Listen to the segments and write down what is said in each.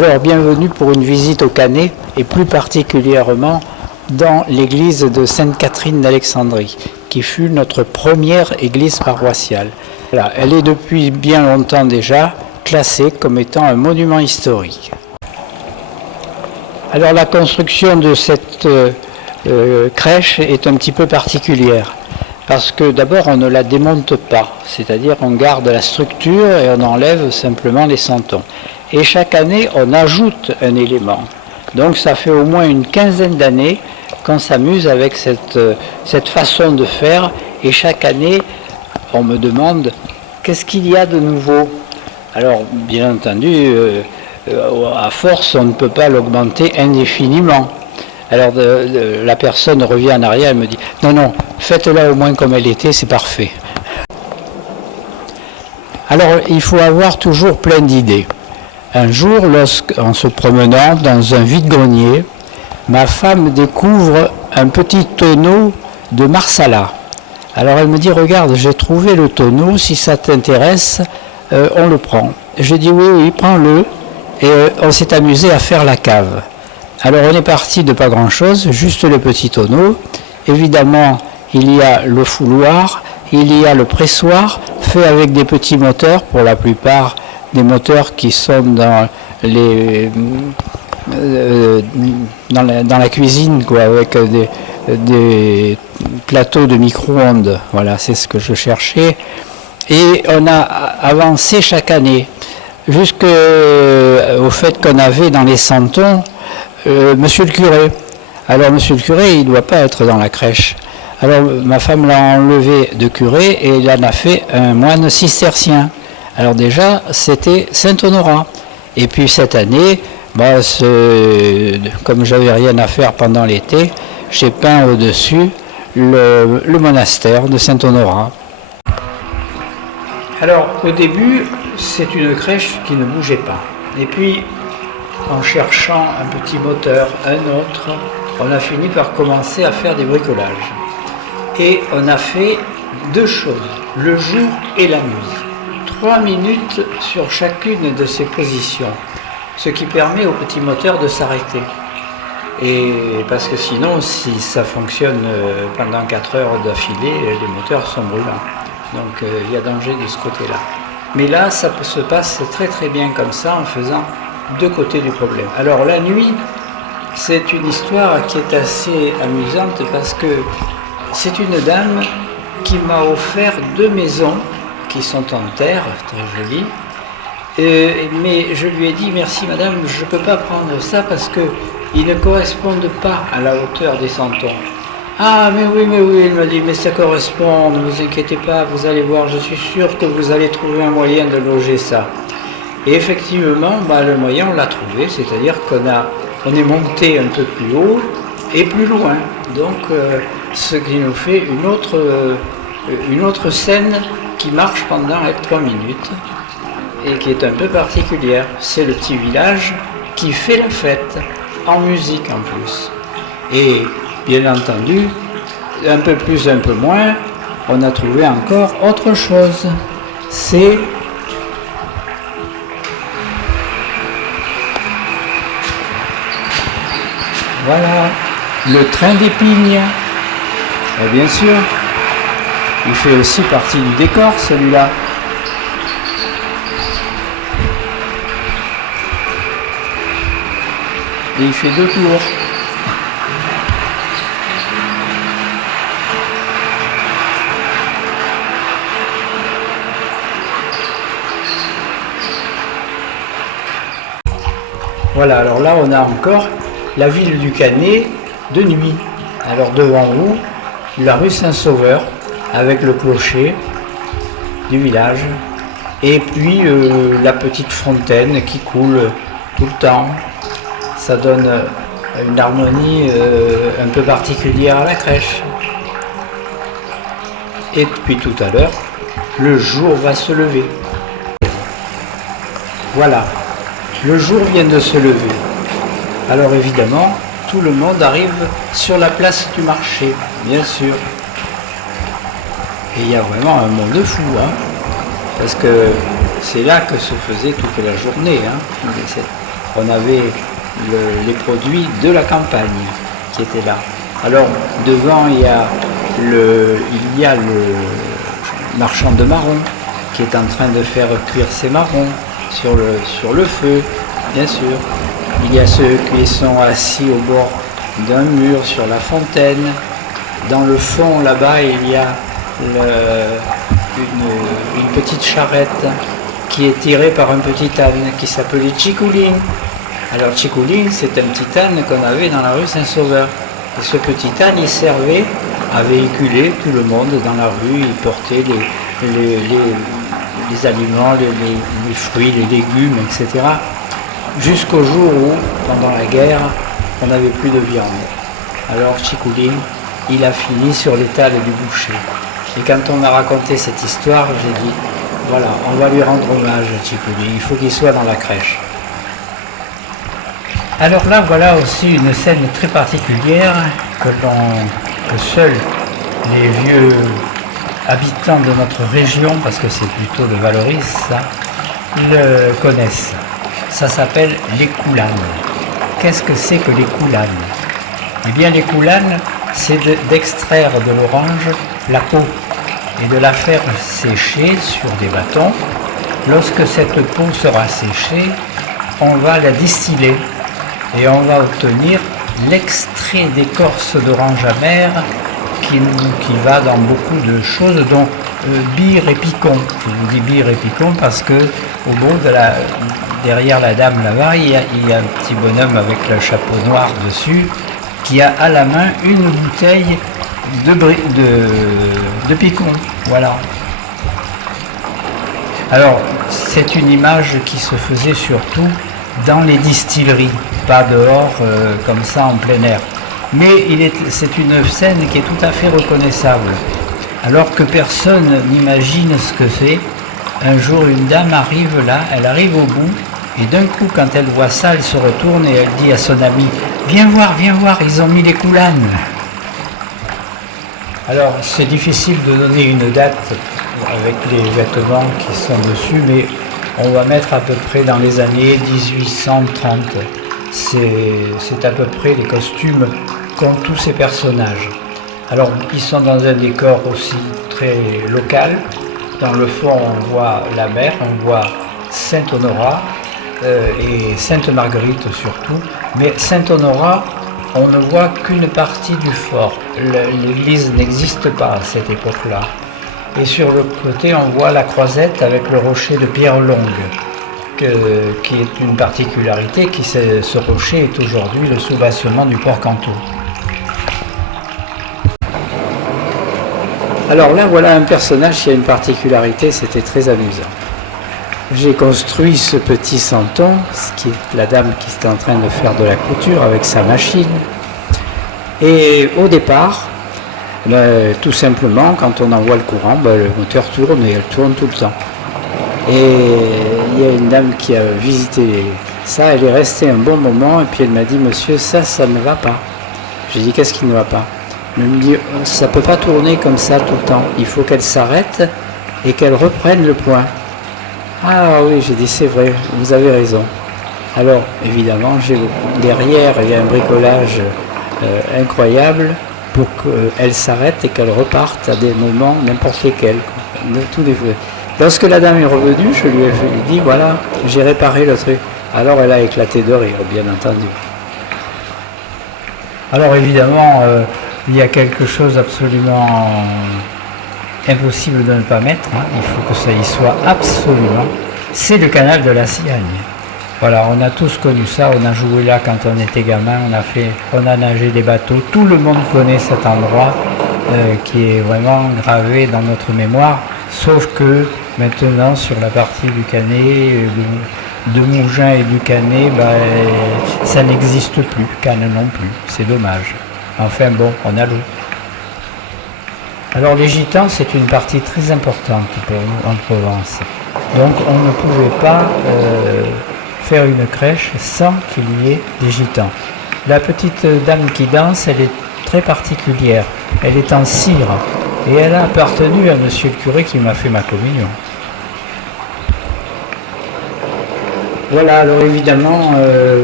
Alors, bienvenue pour une visite au Canet, et plus particulièrement dans l'église de Sainte-Catherine d'Alexandrie, qui fut notre première église paroissiale. Voilà, elle est depuis bien longtemps déjà classée comme étant un monument historique. Alors, la construction de cette crèche est un petit peu particulière, parce que d'abord on ne la démonte pas, c'est-à-dire on garde la structure et on enlève simplement les santons. Et chaque année, on ajoute un élément. Donc ça fait au moins une quinzaine d'années qu'on s'amuse avec cette façon de faire. Et chaque année, on me demande, qu'est-ce qu'il y a de nouveau? Alors, bien entendu, à force, on ne peut pas l'augmenter indéfiniment. Alors, la personne revient en arrière et me dit, non, faites-la au moins comme elle était, c'est parfait. Alors, il faut avoir toujours plein d'idées. Un jour, en se promenant dans un vide-grenier, ma femme découvre un petit tonneau de marsala. Alors elle me dit, regarde, j'ai trouvé le tonneau, si ça t'intéresse, on le prend. Je dis oui, prends-le. Et on s'est amusé à faire la cave. Alors on est parti de pas grand-chose, juste le petit tonneau. Évidemment, il y a le fouloir, il y a le pressoir, fait avec des petits moteurs, pour la plupart des moteurs qui sont dans la cuisine, quoi, avec des plateaux de micro-ondes. Voilà, c'est ce que je cherchais. Et on a avancé chaque année, jusqu'au fait qu'on avait dans les santons Monsieur le curé. Alors Monsieur le curé, il ne doit pas être dans la crèche. Alors ma femme l'a enlevé de curé et il en a fait un moine cistercien. Alors déjà, c'était Saint-Honorat. Et puis cette année, comme j'avais rien à faire pendant l'été, j'ai peint au-dessus le monastère de Saint-Honorat. Alors au début, c'est une crèche qui ne bougeait pas. Et puis, en cherchant un petit moteur, un autre, on a fini par commencer à faire des bricolages. Et on a fait deux choses, le jour et la nuit. 3 minutes sur chacune de ces positions, ce qui permet au petit moteur de s'arrêter. Et parce que sinon, si ça fonctionne pendant 4 heures d'affilée, les moteurs sont brûlants. Donc il y a danger de ce côté-là. Mais là, ça se passe très très bien comme ça, en faisant deux côtés du problème. Alors la nuit, c'est une histoire qui est assez amusante parce que c'est une dame qui m'a offert 2 maisons qui sont en terre, très jolies. Mais je lui ai dit, merci madame, je ne peux pas prendre ça parce qu'ils ne correspondent pas à la hauteur des santons. Ah, mais oui, elle m'a dit, mais ça correspond, ne vous inquiétez pas, vous allez voir, je suis sûr que vous allez trouver un moyen de loger ça. Et effectivement, le moyen, on l'a trouvé, c'est-à-dire qu'on est monté un peu plus haut et plus loin. Donc, ce qui nous fait une autre scène qui marche pendant 3 minutes et qui est un peu particulière. C'est le petit village qui fait la fête, en musique en plus. Et bien entendu, un peu plus, un peu moins, on a trouvé encore autre chose. C'est voilà, le train d'Épingle. Et bien sûr, il fait aussi partie du décor, celui-là. Et il fait 2 tours. Voilà, alors là, on a encore la ville du Canet de nuit. Alors devant vous, la rue Saint-Sauveur, avec le clocher du village, et puis la petite fontaine qui coule tout le temps. Ça donne une harmonie un peu particulière à la crèche. Et puis tout à l'heure, le jour va se lever. Voilà, le jour vient de se lever. Alors évidemment, tout le monde arrive sur la place du marché, bien sûr. Et il y a vraiment un monde fou, hein, parce que c'est là que se faisait toute la journée. Hein. on avait les produits de la campagne qui étaient là. Alors devant il y a le marchand de marrons qui est en train de faire cuire ses marrons sur le feu, bien sûr. Il y a ceux qui sont assis au bord d'un mur sur la fontaine. Dans le fond là-bas il y a une petite charrette qui est tirée par un petit âne qui s'appelait Chicoulin. Alors Chicoulin, c'est un petit âne qu'on avait dans la rue Saint-Sauveur. Et ce petit âne, il servait à véhiculer tout le monde dans la rue. Il portait les aliments, les fruits, les légumes, etc. Jusqu'au jour où, pendant la guerre, on n'avait plus de viande. Alors Chicoulin, il a fini sur l'étal du boucher. Et quand on m'a raconté cette histoire, j'ai dit, voilà, on va lui rendre hommage à Chicoulin, il faut qu'il soit dans la crèche. Alors là, voilà aussi une scène très particulière que seuls les vieux habitants de notre région, parce que c'est plutôt le Valoris, ça, le connaissent. Ça s'appelle l'écoulane. Qu'est-ce que c'est que l'écoulane? Eh bien, l'écoulane, c'est d'extraire de l'orange la peau et de la faire sécher sur des bâtons. Lorsque cette peau sera séchée, on va la distiller et on va obtenir l'extrait d'écorce d'orange amère qui va dans beaucoup de choses, dont bire et picon. Je vous dis bire et picon parce que au bout derrière la dame là-bas, il y a un petit bonhomme avec le chapeau noir dessus qui a à la main une bouteille de picon. Voilà. Alors, c'est une image qui se faisait surtout dans les distilleries, pas dehors comme ça en plein air. Mais c'est une scène qui est tout à fait reconnaissable. Alors que personne n'imagine ce que c'est, un jour une dame arrive là, elle arrive au bout, et d'un coup quand elle voit ça, elle se retourne et elle dit à son ami, viens voir, ils ont mis les coulanes. Alors c'est difficile de donner une date avec les vêtements qui sont dessus, mais on va mettre à peu près dans les années 1830. C'est à peu près les costumes qu'ont tous ces personnages. Alors ils sont dans un décor aussi très local. Dans le fond on voit la mer, on voit Saint-Honorat et Sainte-Marguerite surtout. Mais Saint-Honorat, on ne voit qu'une partie du fort. L'église n'existe pas à cette époque-là. Et sur le côté, on voit la croisette avec le rocher de pierre longue, qui est une particularité, ce rocher est aujourd'hui le soubassement du port Canto. Alors là, voilà un personnage qui a une particularité, c'était très amusant. J'ai construit ce petit santon, qui est la dame qui est en train de faire de la couture avec sa machine. Et au départ, tout simplement, quand on envoie le courant, le moteur tourne et elle tourne tout le temps. Et il y a une dame qui a visité ça, elle est restée un bon moment et puis elle m'a dit, monsieur, ça ne va pas. J'ai dit, qu'est-ce qui ne va pas? Elle me dit, ça ne peut pas tourner comme ça tout le temps, il faut qu'elle s'arrête et qu'elle reprenne le point. Ah oui, j'ai dit, c'est vrai, vous avez raison. Alors, évidemment, derrière, il y a un bricolage incroyable pour qu'elle s'arrête et qu'elle reparte à des moments n'importe lesquels. Lorsque la dame est revenue, je lui ai dit, voilà, j'ai réparé le truc. Alors elle a éclaté de rire, bien entendu. Alors évidemment, il y a quelque chose absolument impossible de ne pas mettre, hein. Il faut que ça y soit absolument. C'est le canal de la Siagne. Voilà, on a tous connu ça, on a joué là quand on était gamin, on a nagé des bateaux, tout le monde connaît cet endroit qui est vraiment gravé dans notre mémoire, sauf que maintenant sur la partie du Canet, de Mougins et du Canet, ça n'existe plus, Cannes non plus, c'est dommage. Enfin bon, on a l'eau. Alors les gitans, c'est une partie très importante pour nous en Provence. Donc on ne pouvait pas faire une crèche sans qu'il y ait des gitans. La petite dame qui danse, elle est très particulière. Elle est en cire et elle a appartenu à monsieur le curé qui m'a fait ma communion. Voilà, alors évidemment,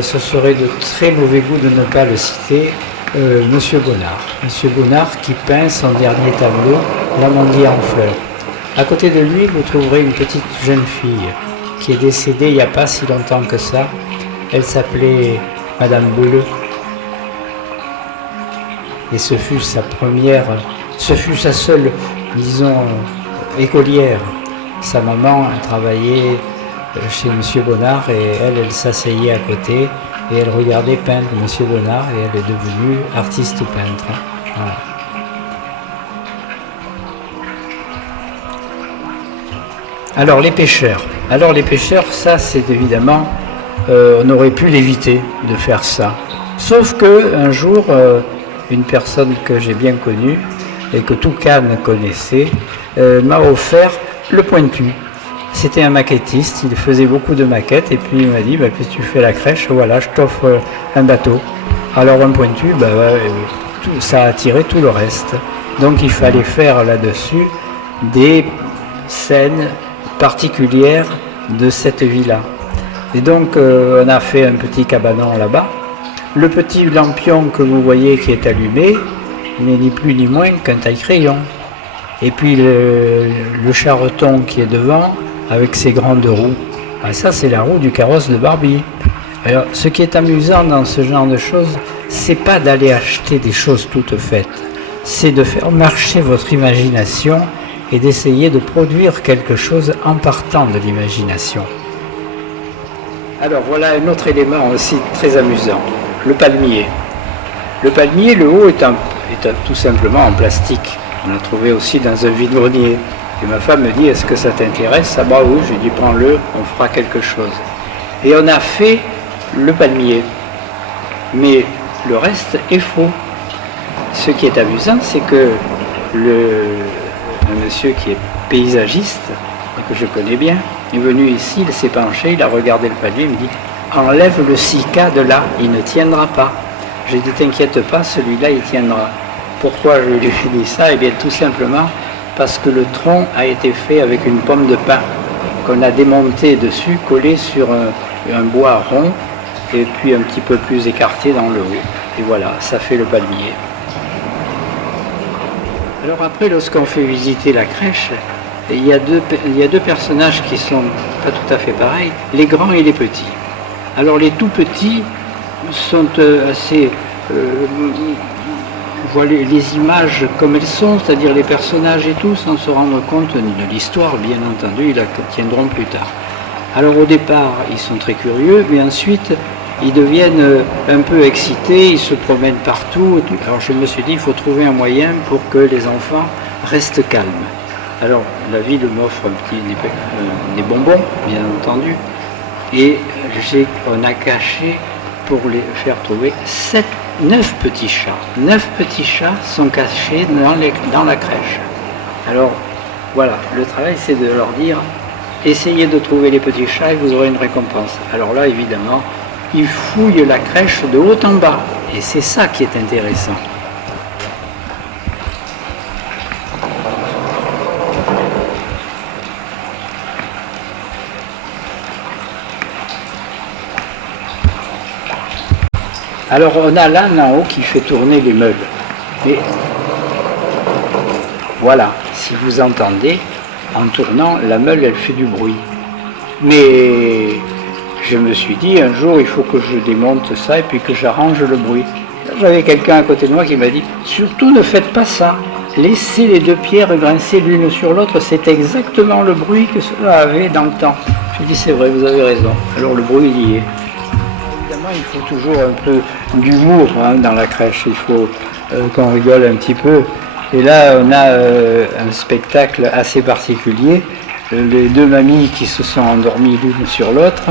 ce serait de très mauvais goût de ne pas le citer, Monsieur Bonnard. Monsieur Bonnard qui peint son dernier tableau, L'amandier en fleurs. À côté de lui, vous trouverez une petite jeune fille qui est décédée il n'y a pas si longtemps que ça. Elle s'appelait Madame Beleu. Et ce fut sa seule, disons, écolière. Sa maman travaillait chez Monsieur Bonnard et elle s'asseyait à côté et elle regardait peindre Monsieur Bonnard et elle est devenue artiste peintre. Voilà. Alors les pêcheurs, ça c'est évidemment, on aurait pu l'éviter de faire ça. Sauf que un jour, une personne que j'ai bien connue et que tout Cannes connaissait m'a offert le pointu. C'était un maquettiste, il faisait beaucoup de maquettes et puis il m'a dit puis tu fais la crèche, voilà, je t'offre un bateau. Alors un pointu, ça a attiré tout le reste. Donc il fallait faire là-dessus des scènes particulières de cette villa. Et donc on a fait un petit cabanon là-bas. Le petit lampion que vous voyez qui est allumé n'est ni plus ni moins qu'un taille-crayon. Et puis le charreton qui est devant avec ses grandes roues. Ça c'est la roue du carrosse de Barbie. Alors ce qui est amusant dans ce genre de choses, c'est pas d'aller acheter des choses toutes faites, c'est de faire marcher votre imagination et d'essayer de produire quelque chose en partant de l'imagination. Alors voilà un autre élément aussi très amusant, le palmier. Le palmier, le haut est tout simplement en plastique. On l'a trouvé aussi dans un vide-grenier. Et ma femme me dit, est-ce que ça t'intéresse? Ah bah oui, je lui dis, prends-le, on fera quelque chose. Et on a fait le palmier. Mais le reste est faux. Ce qui est amusant, c'est que un monsieur qui est paysagiste, et que je connais bien, est venu ici, il s'est penché, il a regardé le palmier, il me dit, enlève le cica de là, il ne tiendra pas. J'ai dit, t'inquiète pas, celui-là, il tiendra. Pourquoi je lui ai dit ça? Eh bien, tout simplement parce que le tronc a été fait avec une pomme de pin qu'on a démontée dessus, collée sur un bois rond et puis un petit peu plus écarté dans le haut. Et voilà, ça fait le palmier. Alors après, lorsqu'on fait visiter la crèche, il y a deux personnages qui sont pas tout à fait pareils, les grands et les petits. Alors les tout petits sont assez... voit les images comme elles sont, c'est-à-dire les personnages et tout, sans se rendre compte de l'histoire, bien entendu, ils la tiendront plus tard. Alors au départ, ils sont très curieux, mais ensuite, ils deviennent un peu excités, ils se promènent partout. Alors je me suis dit, il faut trouver un moyen pour que les enfants restent calmes. Alors la ville m'offre des bonbons, bien entendu, et on a caché, pour les faire trouver, 9 petits chats. 9 petits chats sont cachés dans la crèche. Alors voilà, le travail c'est de leur dire, essayez de trouver les petits chats et vous aurez une récompense. Alors là évidemment, ils fouillent la crèche de haut en bas. Et c'est ça qui est intéressant. Alors on a l'âne en haut qui fait tourner les meubles. Et voilà, si vous entendez, en tournant, la meule elle fait du bruit. Mais je me suis dit, un jour il faut que je démonte ça et puis que j'arrange le bruit. J'avais quelqu'un à côté de moi qui m'a dit, surtout ne faites pas ça. Laissez les deux pierres grincer l'une sur l'autre, c'est exactement le bruit que cela avait dans le temps. Je dis, c'est vrai, vous avez raison. Alors le bruit il y est. Il faut toujours un peu d'humour dans la crèche, il faut qu'on rigole un petit peu. Et là, on a un spectacle assez particulier. Les deux mamies qui se sont endormies l'une sur l'autre,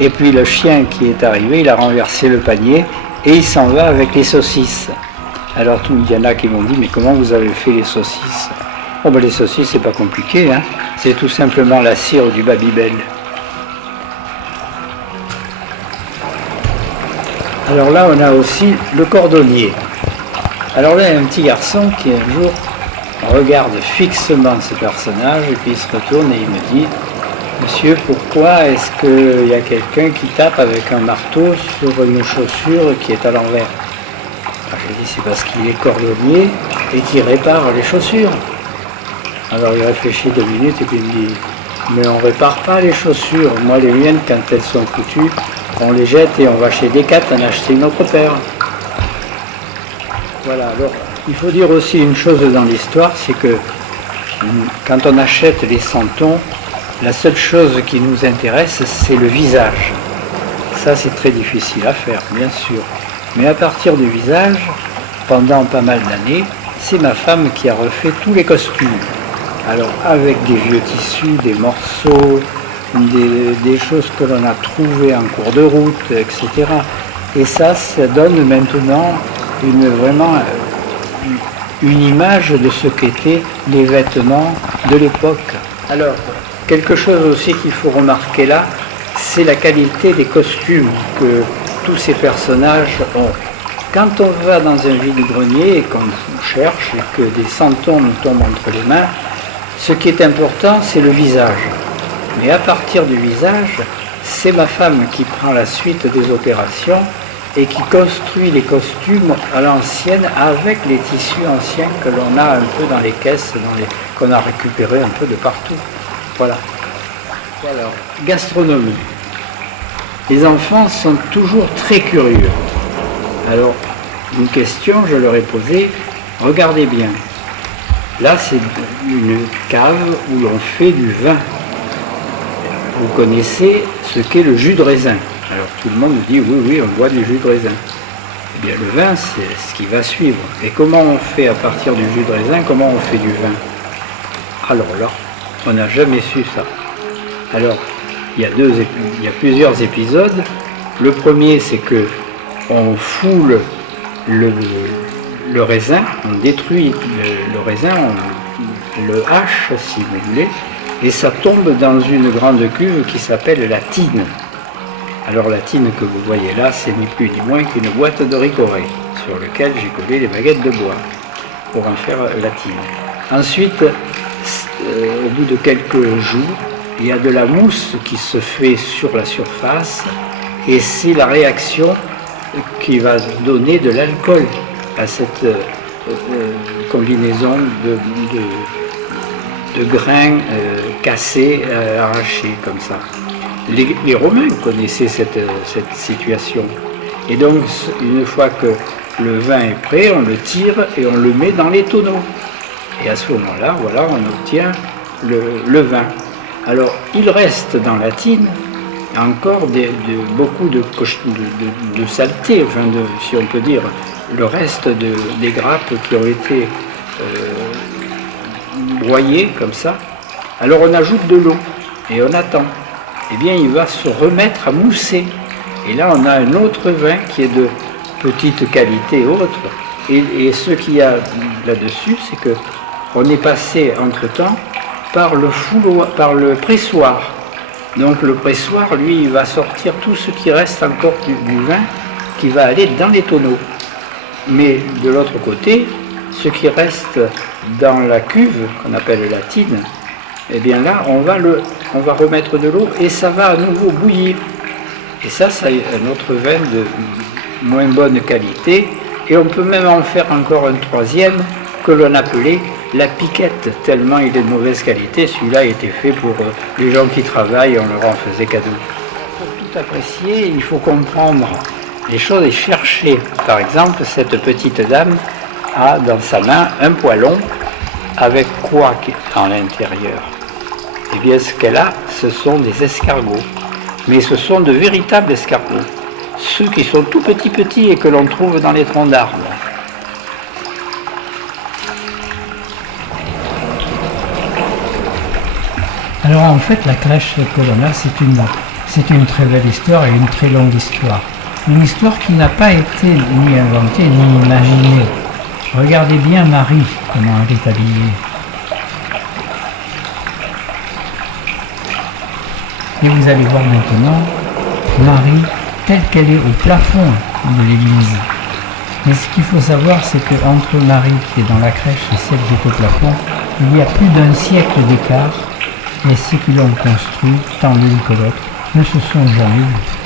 et puis le chien qui est arrivé, il a renversé le panier, et il s'en va avec les saucisses. Alors il y en a qui m'ont dit, mais comment vous avez fait les saucisses? Oh ben les saucisses, c'est pas compliqué, c'est tout simplement la cire du Babybel. Alors là, on a aussi le cordonnier. Alors là, il y a un petit garçon qui un jour regarde fixement ce personnage et puis il se retourne et il me dit, Monsieur, pourquoi est-ce qu'il y a quelqu'un qui tape avec un marteau sur une chaussure qui est à l'envers? J'ai dit, c'est parce qu'il est cordonnier et qu'il répare les chaussures. Alors il réfléchit 2 minutes et puis il me dit, mais on répare pas les chaussures. Moi, les miennes, quand elles sont foutues, on les jette et on va chez Decat en acheter une autre paire. Voilà, alors il faut dire aussi une chose dans l'histoire, c'est que quand on achète les santons, la seule chose qui nous intéresse, c'est le visage. Ça, c'est très difficile à faire, bien sûr. Mais à partir du visage, pendant pas mal d'années, c'est ma femme qui a refait tous les costumes. Alors, avec des vieux tissus, des morceaux, des choses que l'on a trouvées en cours de route, etc. Et ça donne maintenant vraiment une image de ce qu'étaient les vêtements de l'époque. Alors, quelque chose aussi qu'il faut remarquer là, c'est la qualité des costumes que tous ces personnages ont. Quand on va dans un vide-grenier et qu'on cherche et que des santons nous tombent entre les mains, ce qui est important, c'est le visage. Mais à partir du visage, c'est ma femme qui prend la suite des opérations et qui construit les costumes à l'ancienne avec les tissus anciens que l'on a un peu dans les caisses, qu'on a récupérés un peu de partout. Voilà. Alors, gastronomie. Les enfants sont toujours très curieux. Alors, une question, je leur ai posée, regardez bien. Là, c'est une cave où l'on fait du vin. Vous connaissez ce qu'est le jus de raisin. Alors, tout le monde dit, oui, on boit du jus de raisin. Eh bien, le vin, c'est ce qui va suivre. Et comment on fait à partir du jus de raisin, comment on fait du vin? Alors là, on n'a jamais su ça. Alors, il y a plusieurs épisodes. Le premier, c'est que on foule le raisin, on détruit le raisin, on le hache, si vous voulez, et ça tombe dans une grande cuve qui s'appelle la tine. Alors la tine que vous voyez là, c'est ni plus ni moins qu'une boîte de ricoré, sur laquelle j'ai collé les baguettes de bois, pour en faire la tine. Ensuite, au bout de quelques jours, il y a de la mousse qui se fait sur la surface et c'est la réaction qui va donner de l'alcool à cette combinaison de grains cassés, arrachés comme ça. Les Romains connaissaient cette situation. Et donc, une fois que le vin est prêt, on le tire et on le met dans les tonneaux. Et à ce moment-là, voilà, on obtient le vin. Alors, il reste dans la tine encore beaucoup de saleté, enfin si on peut dire, le reste des grappes qui ont été broyées comme ça. Alors, on ajoute de l'eau et on attend. Eh bien, il va se remettre à mousser. Et là, on a un autre vin qui est de petite qualité autre. Et ce qu'il y a là-dessus, c'est que on est passé entre-temps par le pressoir. Donc le pressoir, lui, il va sortir tout ce qui reste encore du vin qui va aller dans les tonneaux. Mais de l'autre côté, ce qui reste dans la cuve, qu'on appelle la tine, eh bien là, on va remettre de l'eau et ça va à nouveau bouillir. Et ça a un autre vin de moins bonne qualité. Et on peut même en faire encore un troisième que l'on appelait la piquette, tellement il est de mauvaise qualité. Celui-là a été fait pour les gens qui travaillent, on leur en faisait cadeau. Pour tout apprécier, il faut comprendre les choses et chercher. Par exemple, cette petite dame a dans sa main un poêlon avec quoi à l'intérieur? Eh bien, ce qu'elle a, ce sont des escargots. Mais ce sont de véritables escargots. Ceux qui sont tout petits et que l'on trouve dans les troncs d'arbres. Alors en fait, la crèche Colonna, c'est une très belle histoire et une très longue histoire. Une histoire qui n'a pas été ni inventée ni imaginée. Regardez bien Marie, comment elle est habillée. Et vous allez voir maintenant Marie telle qu'elle est au plafond de l'église. Mais ce qu'il faut savoir, c'est qu'entre Marie qui est dans la crèche et celle qui est au plafond, il y a plus d'un siècle d'écart. et ceux qui l'ont construit, tant l'une que l'autre, ne se sont jamais vus.